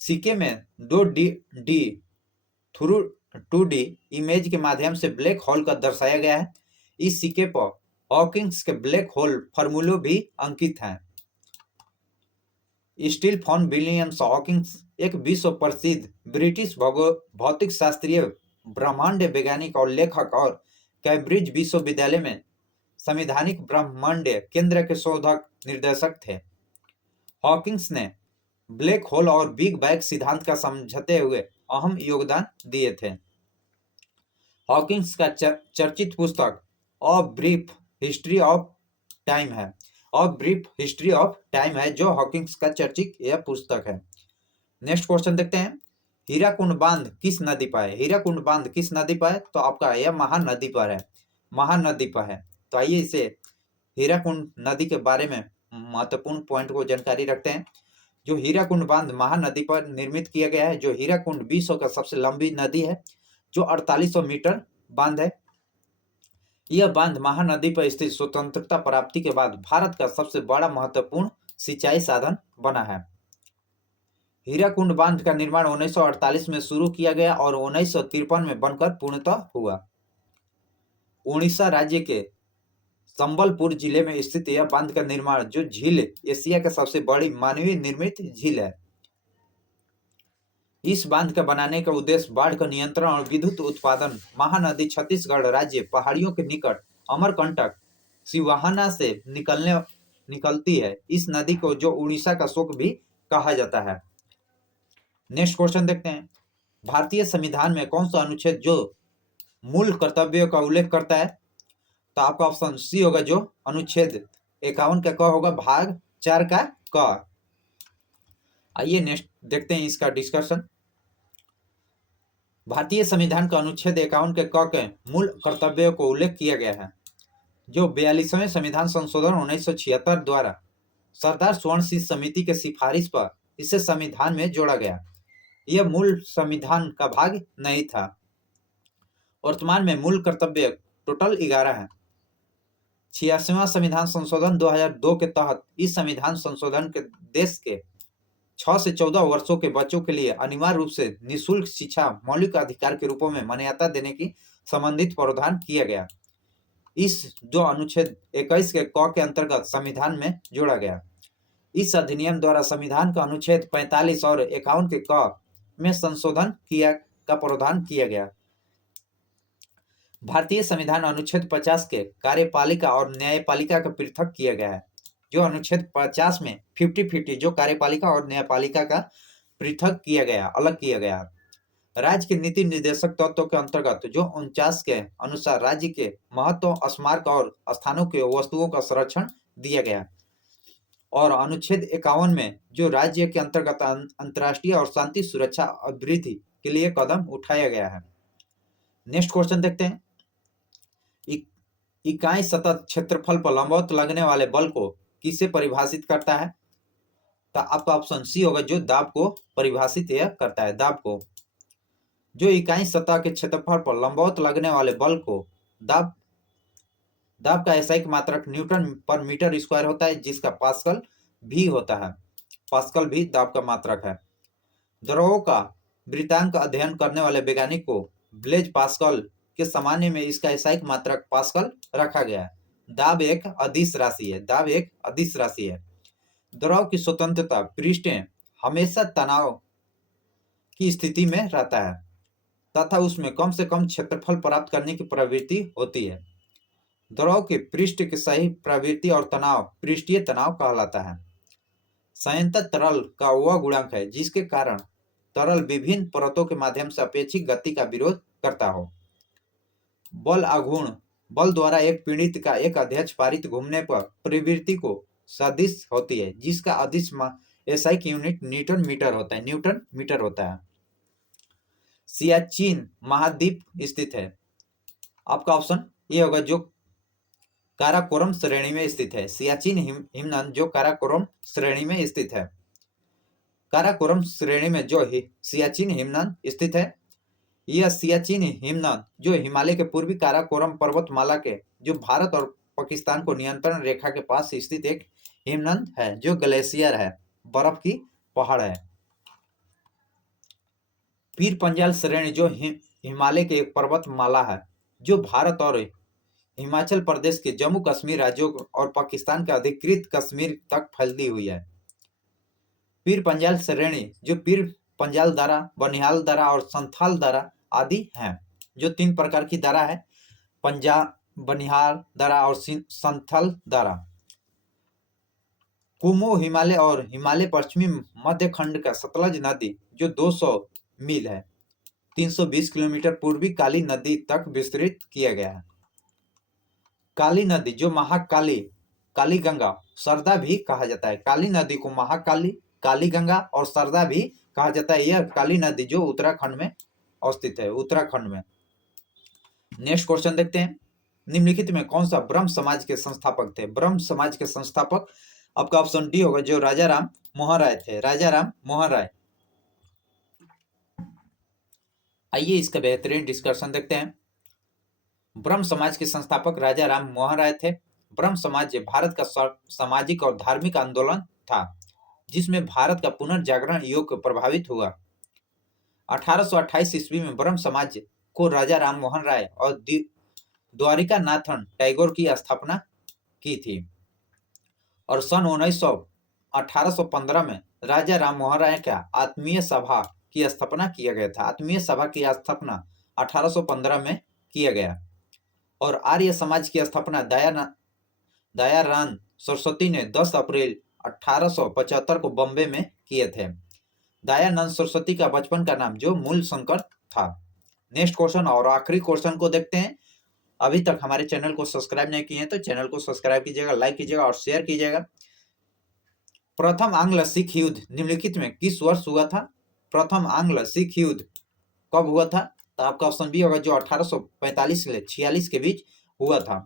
सिक्के में 2D थ्रू 2D इमेज के माध्यम से ब्लैक होल का दर्शाया गया है। इस सिक्के पर हॉकिंग्स के ब्लैक होल फार्मूले भी अंकित हैं। स्टीफन विलियम्स हॉकिंग एक विश्व प्रसिद्ध ब्रिटिश भौतिक शास्त्रीय, ब्रह्मांड वैज्ञानिक और लेखक और कैम्ब्रिज विश्वविद्यालय में संवैधानिक ब्रह्मांड केंद्र के शोधक निर्देशक थे। हॉकिंग्स ने ब्लैक होल और बिग बैंग सिद्धांत का समझते हुए अहम योगदान दिए थे। हॉकिंग्स का चर्चित पुस्तक a brief history of time है। A brief history of time है जो हॉकिंग्स का चर्चित यह पुस्तक है। नेक्स्ट क्वेश्चन देखते हैं, हीराकुंड बांध किस नदी पर है? हीराकुंड बांध किस नदी पर है? तो आपका यह महानदी पर है, महानदी पर है। तो आइए इसे हीराकुंड नदी के बारे में महत्वपूर्ण पॉइंट को जानकारी रखते हैं। जो हीराकुंड बांध महानदी पर निर्मित किया गया है। जो हीराकुंड विश्व का सबसे लंबी नदी है, जो 4800 मीटर बांध है। यह बांध महानदी पर स्थित स्वतंत्रता प्राप्ति के बाद भारत का सबसे बड़ा महत्वपूर्ण सिंचाई साधन बना है। हीराकुंड बांध का निर्माण 1948 में शुरू किया गया और 1953 में बनकर पूर्णतः हुआ। उड़ीसा राज्य के संबलपुर जिले में स्थित यह बांध का निर्माण जो झील एशिया की सबसे बड़ी मानवीय निर्मित झील है। इस बांध का बनाने का उद्देश्य बाढ़ का नियंत्रण और विद्युत उत्पादन। महानदी छत्तीसगढ़ राज्य पहाड़ियों के निकट अमरकंटक सिवाहाना से निकलती है। इस नदी को जो उड़ीसा का शोक भी कहा जाता है। नेक्स्ट क्वेश्चन देखते हैं, भारतीय संविधान में कौन सा अनुच्छेद जो मूल कर्तव्यों का उल्लेख करता है? तो आपका ऑप्शन सी होगा, जो अनुच्छेद 51 का क होगा, भाग 4 का क। आइए नेक्स्ट देखते हैं इसका डिस्कशन। भारतीय संविधान का अनुच्छेद 51 के क के मूल कर्तव्यों को उल्लेख किया गया है। जो 42वें संविधान संशोधन 1976 द्वारा सरदार स्वर्ण सिंह समिति के सिफारिश पर इसे संविधान में जोड़ा गया। यह मूल संविधान का भाग नहीं था। वर्तमान में मूल कर्तव्य टोटल 11 है। 86वां संविधान संशोधन 2002 के तहत इस संविधान संशोधन के देश के 6 से 14 वर्षों के बच्चों के लिए अनिवार्य रूप से निःशुल्क शिक्षा मौलिक अधिकार के रूप में मान्यता देने की संबंधित प्रावधान किया गया। इस जो अनुच्छेद 21 के क के अंतर्गत संविधान में जोड़ा गया। इस अधिनियम द्वारा संविधान का अनुच्छेद 45 और 51 के क में संशोधन का प्रावधान किया गया। भारतीय संविधान अनुच्छेद 50 के कार्यपालिका और न्यायपालिका का पृथक किया गया है। जो अनुच्छेद 50 में 50-50 जो कार्यपालिका और न्यायपालिका का पृथक किया गया, अलग किया गया। राज्य के नीति निर्देशक तत्वों के अंतर्गत जो 49 के अनुसार राज्य के महत्व, स्मारक और स्थानों के वस्तुओं का संरक्षण दिया गया। और अनुच्छेद 51 में जो राज्य के अंतर्गत अंतर्राष्ट्रीय और शांति सुरक्षा अभिवृद्धि के लिए कदम उठाया गया है। नेक्स्ट क्वेश्चन देखते हैं, इकाई सतत क्षेत्रफल पर लंबवत लगने वाले बल को किसे परिभाषित करता है? तो आपका ऑप्शन सी होगा, जो दाब को परिभाषित यह करता है, दाब को। जो इकाई सतह के क्षेत्रफल पर लंबवत लगने वाले बल को दाब का ऐसा मात्रक न्यूटन पर मीटर स्क्वायर होता है, जिसका पास्कल भी होता है। पास्कल भी दाब का मात्रक है। द्रवों का वृत्तांक अध्ययन करने वाले वैज्ञानिक को ब्लेज पास्कल के सामान्य में इसका ऐसा मात्रक पास्कल रखा गया है। दाब एक अदिश राशि है, दाब एक अदिश राशि है। द्रव की स्वतंत्रता पृष्ठ हमेशा तनाव की स्थिति में रहता है। तथा उसमें कम से कम क्षेत्रफल प्राप्त करने की प्रवृत्ति होती है। द्रव के पृष्ठ की सही प्रवृत्ति और तनाव पृष्ठीय तनाव कहलाता है। संयंत्र तरल का वह गुणांक है जिसके कारण तरल विभिन्न परतों के माध्यम से अपेक्षित गति का विरोध करता हो। बल आघूर्ण बल द्वारा एक पीड़ित का एक अध्यक्ष पारित घूमने पर प्रवृत्ति को सदिश होती है, जिसका अदिश एसआई की यूनिट न्यूटन मीटर होता है। सियाचिन महाद्वीप स्थित है। आपका ऑप्शन ये होगा जो काराकोरम श्रेणी में स्थित है। सियाचिन हिमनद जो काराकोरम श्रेणी में स्थित है। काराकोरम श्रेणी में जो सियाचिन हिमनद स्थित है, यह सियाचिन हिमनद जो हिमालय के पूर्वी काराकोरम पर्वतमाला के जो भारत और पाकिस्तान को नियंत्रण रेखा के पास स्थित एक हिमनद है, जो ग्लेशियर है, बर्फ की पहाड़ है। पीर पंजाल श्रेणी जो हिमालय के एक पर्वतमाला है, जो भारत और हिमाचल प्रदेश के जम्मू कश्मीर राज्यों और पाकिस्तान के अधिकृत कश्मीर तक फैली हुई है। पीर पंजाल श्रेणी जो पीर पंजाल दर्रा, बनिहाल दर्रा और संथाल दर्रा आदि हैं, जो 3 प्रकार की दर्रा है, पंजाब, बनिहाल दर्रा और संथाल दर्रा। कुमो हिमालय और हिमालय पश्चिमी मध्य खंड का सतलज नदी जो 200 मील है, 320 किलोमीटर पूर्वी काली नदी तक विस्तृत किया गया है। काली नदी जो महाकाली, काली गंगा, सरदा भी कहा जाता है। काली नदी को महाकाली, काली गंगा और सरदा भी कहा जाता है। यह काली नदी जो उत्तराखंड में अवस्थित है, उत्तराखंड में। नेक्स्ट क्वेश्चन देखते हैं। निम्नलिखित में कौन सा ब्रह्म समाज के संस्थापक थे? ब्रह्म समाज के संस्थापक आपका ऑप्शन डी होगा जो राजा राम मोहन राय थे। राजा राम मोहन राय। आइए इसका बेहतरीन डिस्कशन देखते हैं। ब्रह्म समाज के संस्थापक राजा राम मोहन राय थे। ब्रह्म समाज भारत का सामाजिक और धार्मिक आंदोलन था, जिसमें भारत का पुनर्जागरण योग प्रभावित हुआ। 1828 ईस्वी में ब्रह्म समाज को राजा राम मोहन राय और द्वारिका नाथन टैगोर की स्थापना की थी, और सन 1815 में राजा राम मोहन राय का आत्मीय सभा की स्थापना किया गया था। आत्मीय सभा की स्थापना 1815 में किया गया, और आर्य समाज की स्थापना दयाराम सरस्वती ने 10 अप्रैल 1875 को बॉम्बे में किए थे। दयानंद सरस्वती का बचपन का नाम जो मूल शंकर था। नेक्स्ट क्वेश्चन और आखिरी क्वेश्चन को देखते हैं। अभी तक हमारे चैनल को सब्सक्राइब नहीं किए हैं तो चैनल को सब्सक्राइब कीजिएगा, लाइक कीजिएगा और शेयर कीजिएगा। प्रथम आंग्ल सिख युद्ध निम्नलिखित में किस वर्ष हुआ था? प्रथम आंग्ल सिख युद्ध कब हुआ था? तो आपका ऑप्शन बी होगा जो 1845 से 46 के बीच हुआ था।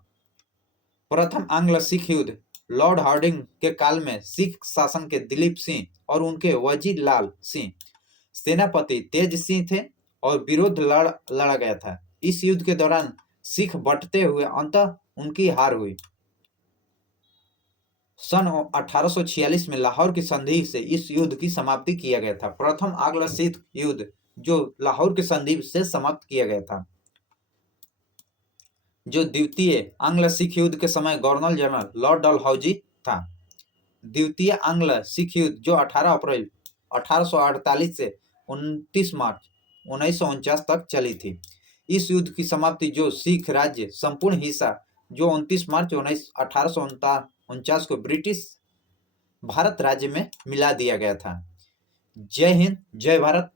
प्रथम आंग्ल सिख युद्ध लॉर्ड हार्डिंग के काल में सिख शासन के दिलीप सिंह और उनके वजीर लाल सिंह सेनापति तेज सिंह थे और विरोध लड़ा गया था। इस युद्ध के दौरान सिख बंटते हुए अंततः उनकी हार हुई। सन 1846 में लाहौर की संधि से इस युद्ध की समाप्ति किया गया था। प्रथम आंग्ल सिख युद्ध जो लाहौर की संधि से समाप्त किया गया था। जो द्वितीय आंग्ल सिख युद्ध के समय गवर्नर जनरल लॉर्ड डलहौजी था। द्वितीय आंग्ल सिख युद्ध जो 18 अप्रैल 1848 से 29 मार्च 1949 तक चली थी। इस युद्ध की समाप्ति जो सिख राज्य संपूर्ण हिस्सा जो 29 मार्च 1849 को ब्रिटिश भारत राज्य में मिला दिया गया था। जय हिंद, जय भारत।